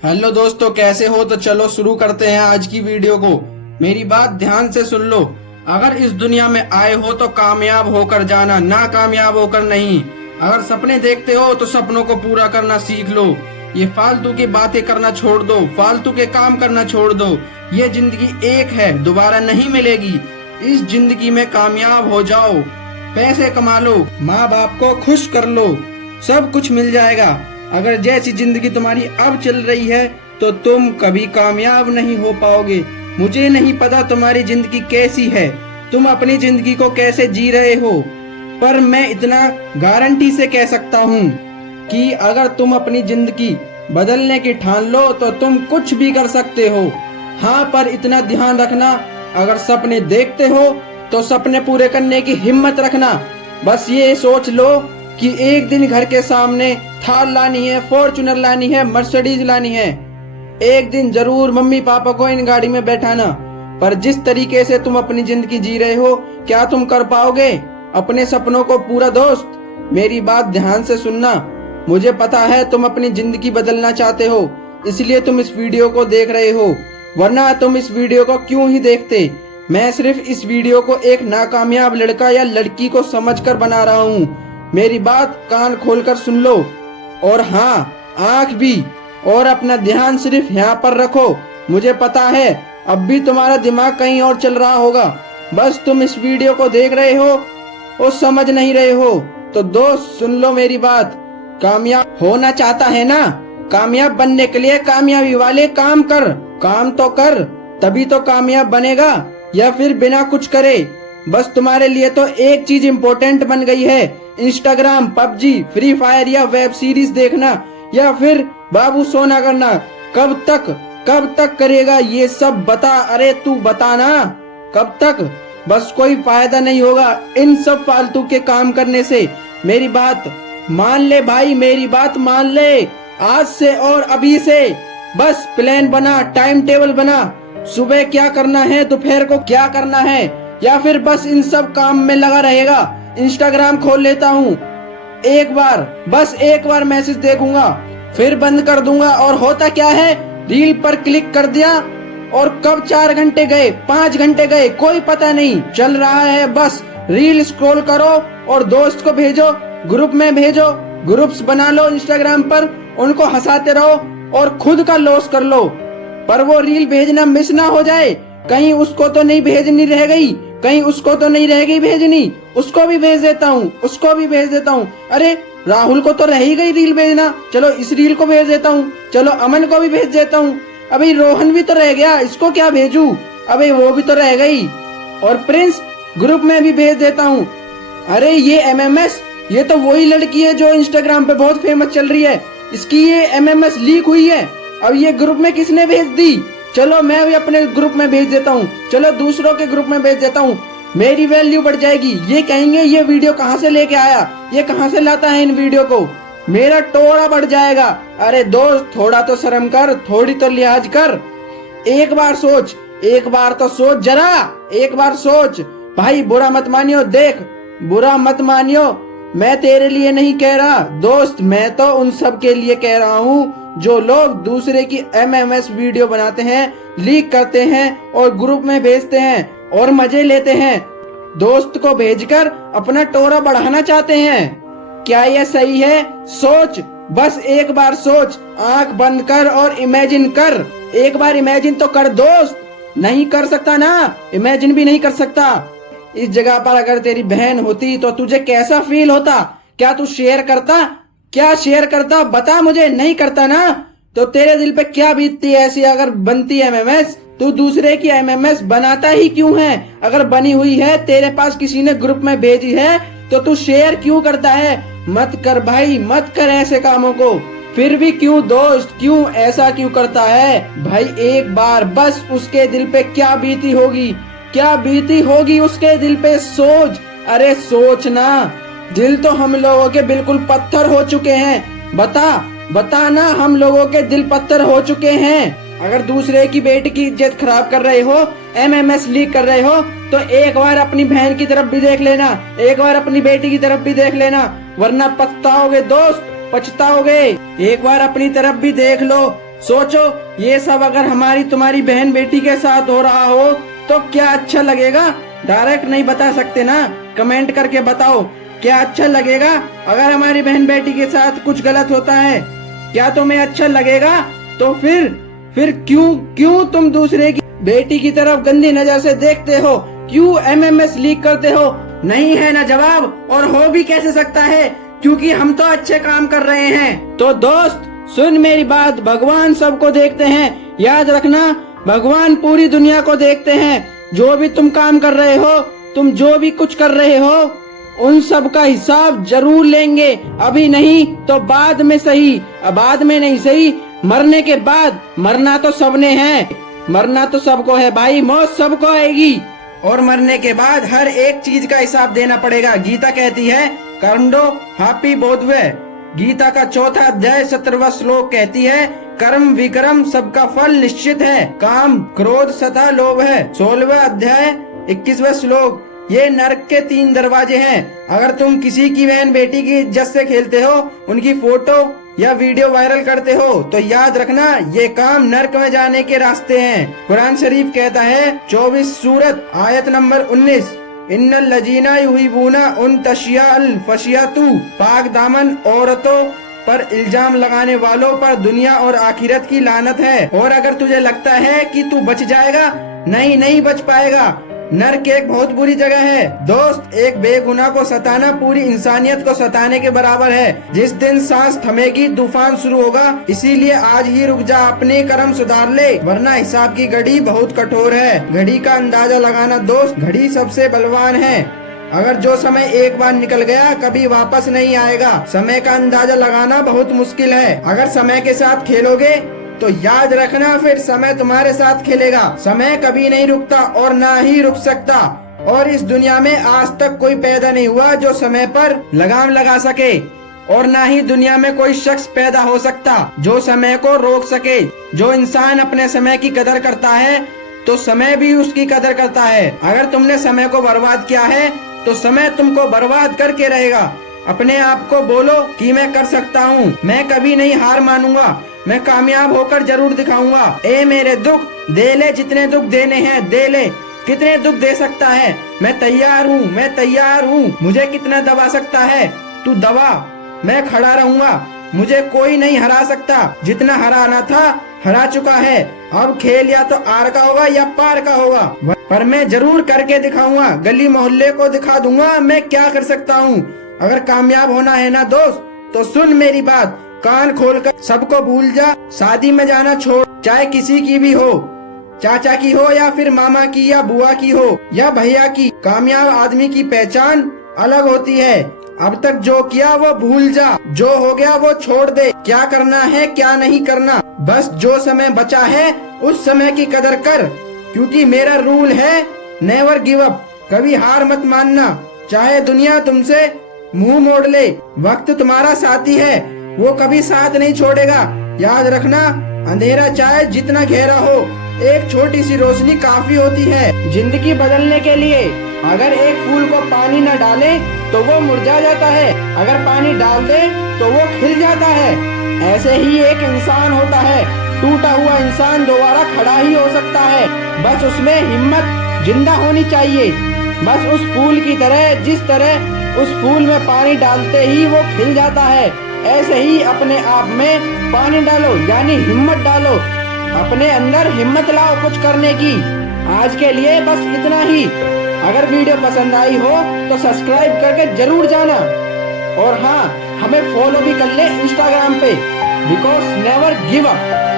Hello दोस्तों, कैसे हो? तो चलो शुरू करते हैं आज की वीडियो को। मेरी बात ध्यान से सुन लो। अगर इस दुनिया में आए हो तो कामयाब होकर जाना, ना कामयाब होकर नहीं। अगर सपने देखते हो तो सपनों को पूरा करना सीख लो। ये फालतू की बातें करना छोड़ दो, फालतू के काम करना छोड़ दो। ये जिंदगी एक है, दोबारा नहीं मिलेगी। इस जिंदगी में कामयाब हो जाओ, पैसे कमा लो, माँ बाप को खुश कर लो, सब कुछ मिल जाएगा। अगर जैसी जिंदगी तुम्हारी अब चल रही है तो तुम कभी कामयाब नहीं हो पाओगे। मुझे नहीं पता तुम्हारी जिंदगी कैसी है, तुम अपनी जिंदगी को कैसे जी रहे हो, पर मैं इतना गारंटी से कह सकता हूँ कि अगर तुम अपनी जिंदगी बदलने की ठान लो तो तुम कुछ भी कर सकते हो। हाँ, पर इतना ध्यान रखना, अगर सपने देखते हो तो सपने पूरे करने की हिम्मत रखना। बस ये सोच लो कि एक दिन घर के सामने थार लानी है, फॉर्च्यूनर लानी है, मर्सिडीज लानी है। एक दिन जरूर मम्मी पापा को इन गाड़ी में बैठाना। पर जिस तरीके से तुम अपनी जिंदगी जी रहे हो, क्या तुम कर पाओगे अपने सपनों को पूरा? दोस्त, मेरी बात ध्यान से सुनना। मुझे पता है तुम अपनी जिंदगी बदलना चाहते हो, इसलिए तुम इस वीडियो को देख रहे हो, वरना तुम इस वीडियो को क्यों ही देखते। मैं सिर्फ इस वीडियो को एक नाकामयाब लड़का या लड़की को समझकर बना रहा हूँ। मेरी बात कान खोलकर सुन लो, और हाँ, आंख भी, और अपना ध्यान सिर्फ यहाँ पर रखो। मुझे पता है अब भी तुम्हारा दिमाग कहीं और चल रहा होगा, बस तुम इस वीडियो को देख रहे हो और समझ नहीं रहे हो। तो दोस्त सुन लो मेरी बात, कामयाब होना चाहता है ना? कामयाब बनने के लिए कामयाबी वाले काम कर, काम तो कर, तभी तो कामयाब बनेगा। या फिर बिना कुछ करे, बस तुम्हारे लिए तो एक चीज इम्पोर्टेंट बन गई है, इंस्टाग्राम, पबजी, फ्री फायर या वेब सीरीज देखना, या फिर बाबू सोना करना। कब तक करेगा ये सब? बता, अरे तू बता ना, कब तक? बस कोई फायदा नहीं होगा इन सब फालतू के काम करने से। मेरी बात मान ले भाई, मेरी बात मान ले। आज से और अभी से बस प्लान बना, टाइम टेबल बना, सुबह क्या करना है, दोपहर को क्या करना है, या फिर बस इन सब काम में लगा रहेगा। इंस्टाग्राम खोल लेता हूँ, बस एक बार मैसेज देखूंगा, फिर बंद कर दूंगा, और होता क्या है, रील पर क्लिक कर दिया और कब 4 घंटे गए, 5 घंटे गए, कोई पता नहीं चल रहा है। बस रील स्क्रॉल करो और दोस्त को भेजो, ग्रुप में भेजो, ग्रुप्स बना लो इंस्टाग्राम पर, उनको हंसाते रहो और खुद का लॉस कर लो। पर वो रील भेजना मिस ना हो जाए, कहीं उसको तो नहीं भेजनी रह गई, कहीं उसको तो नहीं रह गई भेजनी, उसको भी भेज देता हूँ, उसको भी भेज देता हूँ। अरे राहुल को तो रह ही गई रील भेजना, चलो इस रील को भेज देता हूँ, चलो अमन को भी भेज देता हूँ, अभी रोहन भी तो रह गया, इसको क्या भेजू, अबे वो भी तो रह गई, और प्रिंस ग्रुप में भी भेज देता हूँ। अरे ये एमएमएस, ये तो वही लड़की है जो इंस्टाग्राम पे बहुत फेमस चल रही है, इसकी ये एमएमएस लीक हुई है, अब ये ग्रुप में किसने भेज दी? चलो मैं भी अपने ग्रुप में भेज देता हूँ, चलो दूसरों के ग्रुप में भेज देता हूँ, मेरी वैल्यू बढ़ जाएगी। ये कहेंगे ये वीडियो कहाँ से लेके आया, ये कहाँ से लाता है इन वीडियो को, मेरा टोरा बढ़ जाएगा। अरे दोस्त, थोड़ा तो शर्म कर, थोड़ी तो लिहाज कर, एक बार सोच, एक बार तो सोच, जरा एक बार सोच भाई। बुरा मत मानियो, देख बुरा मत मानियो, मैं तेरे लिए नहीं कह रहा दोस्त, मैं तो उन सब के लिए कह रहा हूँ जो लोग दूसरे की एमएमएस वीडियो बनाते हैं, लीक करते हैं और ग्रुप में भेजते हैं और मजे लेते हैं, दोस्त को भेजकर अपना टोरा बढ़ाना चाहते हैं। क्या यह सही है? सोच, बस एक बार सोच, आंख बंद कर और इमेजिन कर, एक बार इमेजिन तो कर दोस्त। नहीं कर सकता ना, इमेजिन भी नहीं कर सकता। इस जगह पर अगर तेरी बहन होती तो तुझे कैसा फील होता? क्या तू शेयर करता? क्या शेयर करता? बता मुझे। नहीं करता ना, तो तेरे दिल पे क्या बीतती ऐसी अगर बनती एमएमएस? तू दूसरे की एमएमएस बनाता ही क्यों है? अगर बनी हुई है, तेरे पास किसी ने ग्रुप में भेजी है, तो तू शेयर क्यों करता है? मत कर भाई, मत कर ऐसे कामों को। फिर भी क्यों दोस्त, क्यों ऐसा क्यों करता है भाई? एक बार बस उसके दिल पे क्या बीती होगी, क्या बीती होगी उसके दिल पे, सोच। अरे सोच ना, दिल तो हम लोगों के बिल्कुल पत्थर हो चुके हैं। बता ना, हम लोगों के दिल पत्थर हो चुके हैं। अगर दूसरे की बेटी की इज्जत खराब कर रहे हो, एमएमएस लीक कर रहे हो, तो एक बार अपनी बहन की तरफ भी देख लेना, एक बार अपनी बेटी की तरफ भी देख लेना, वरना पछताओगे दोस्त, पछताओगे। एक बार अपनी तरफ भी देख लो, सोचो, ये सब अगर हमारी तुम्हारी बहन बेटी के साथ हो रहा हो तो क्या अच्छा लगेगा? डायरेक्ट नहीं बता सकते ना, कमेंट करके बताओ क्या अच्छा लगेगा अगर हमारी बहन बेटी के साथ कुछ गलत होता है? क्या तुम्हें अच्छा लगेगा? तो फिर क्यों तुम दूसरे की बेटी की तरफ गंदी नजर से देखते हो? क्यों एमएमएस लीक करते हो? नहीं है ना जवाब, और हो भी कैसे सकता है, क्योंकि हम तो अच्छे काम कर रहे हैं। तो दोस्त सुन मेरी बात, भगवान सबको देखते हैं, याद रखना भगवान पूरी दुनिया को देखते हैं। जो भी तुम काम कर रहे हो, तुम जो भी कुछ कर रहे हो, उन सब का हिसाब जरूर लेंगे। अभी नहीं तो बाद में सही, बाद में नहीं सही, मरने के बाद। मरना तो सबने है, मरना तो सबको है भाई, मौत सबको आएगी, और मरने के बाद हर एक चीज का हिसाब देना पड़ेगा। गीता कहती है कर्मडो हापी बोधवे। गीता का चौथा अध्याय 17वां श्लोक कहती है कर्म विकर्म सबका फल निश्चित है, काम क्रोध सता लोभ है। 16वां अध्याय 21वां श्लोक, ये नरक के 3 दरवाजे हैं। अगर तुम किसी की बहन बेटी की इज्जत से खेलते हो, उनकी फोटो या वीडियो वायरल करते हो, तो याद रखना ये काम नरक में जाने के रास्ते हैं। कुरान शरीफ कहता है 24 सूरत आयत नंबर 19, इन्नल लजीना युहिबूना उन तशियाल फशियातु, पाक दामन औरतों पर इल्जाम लगाने वालों पर दुनिया और आखिरत की लानत है। और अगर तुझे लगता है कि तू बच जाएगा, नहीं बच पाएगा। नरक एक बहुत बुरी जगह है दोस्त। एक बेगुनाह को सताना पूरी इंसानियत को सताने के बराबर है। जिस दिन सांस थमेगी तूफान शुरू होगा, इसीलिए आज ही रुक जा, अपने कर्म सुधार ले, वरना हिसाब की घड़ी बहुत कठोर है। घड़ी का अंदाजा लगाना दोस्त, घड़ी सबसे बलवान है। अगर जो समय एक बार निकल गया कभी वापस नहीं आएगा। समय का अंदाजा लगाना बहुत मुश्किल है। अगर समय के साथ खेलोगे तो याद रखना फिर समय तुम्हारे साथ खेलेगा। समय कभी नहीं रुकता और ना ही रुक सकता, और इस दुनिया में आज तक कोई पैदा नहीं हुआ जो समय पर लगाम लगा सके, और ना ही दुनिया में कोई शख्स पैदा हो सकता जो समय को रोक सके। जो इंसान अपने समय की कदर करता है तो समय भी उसकी कदर करता है। अगर तुमने समय को बर्बाद किया है तो समय तुमको बर्बाद करके रहेगा। अपने आप को बोलो कि मैं कर सकता हूँ, मैं कभी नहीं हार मानूंगा, मैं कामयाब होकर जरूर दिखाऊंगा। ए मेरे दुख दे ले, जितने दुख देने हैं दे ले, कितने दुख दे सकता है, मैं तैयार हूँ। मुझे कितना दबा सकता है तू दबा, मैं खड़ा रहूंगा, मुझे कोई नहीं हरा सकता। जितना हराना था हरा चुका है। अब खेल या तो आर का होगा या पार का होगा, पर मैं जरूर करके दिखाऊंगा। गली मोहल्ले को दिखा दूंगा मैं क्या कर सकता हूँ। अगर कामयाब होना है ना दोस्त तो सुन मेरी बात, कान खोलकर सबको भूल जा। शादी में जाना छोड़, चाहे किसी की भी हो, चाचा की हो या फिर मामा की या बुआ की हो या भैया की। कामयाब आदमी की पहचान अलग होती है। अब तक जो किया वो भूल जा, जो हो गया वो छोड़ दे। क्या करना है क्या नहीं करना, बस जो समय बचा है उस समय की कदर कर, क्योंकि मेरा रूल है नेवर गिव अप। कभी हार मत मानना, चाहे दुनिया तुमसे मुंह मोड़ ले। वक्त तुम्हारा साथी है, वो कभी साथ नहीं छोड़ेगा। याद रखना, अंधेरा चाहे जितना गहरा हो, एक छोटी सी रोशनी काफी होती है जिंदगी बदलने के लिए। अगर एक फूल को पानी न डाले तो वो मुरझा जाता है, अगर पानी डाल दे तो वो खिल जाता है। ऐसे ही एक इंसान होता है, टूटा हुआ इंसान दोबारा खड़ा ही हो सकता है, बस उसमें हिम्मत जिंदा होनी चाहिए। बस उस फूल की तरह, जिस तरह उस फूल में पानी डालते ही वो खिल जाता है, ऐसे ही अपने आप में पानी डालो, यानी हिम्मत डालो। अपने अंदर हिम्मत लाओ कुछ करने की। आज के लिए बस इतना ही। अगर वीडियो पसंद आई हो तो सब्सक्राइब करके जरूर जाना, और हाँ, हमें फॉलो भी कर ले इंस्टाग्राम पे, बिकॉज नेवर गिव अप।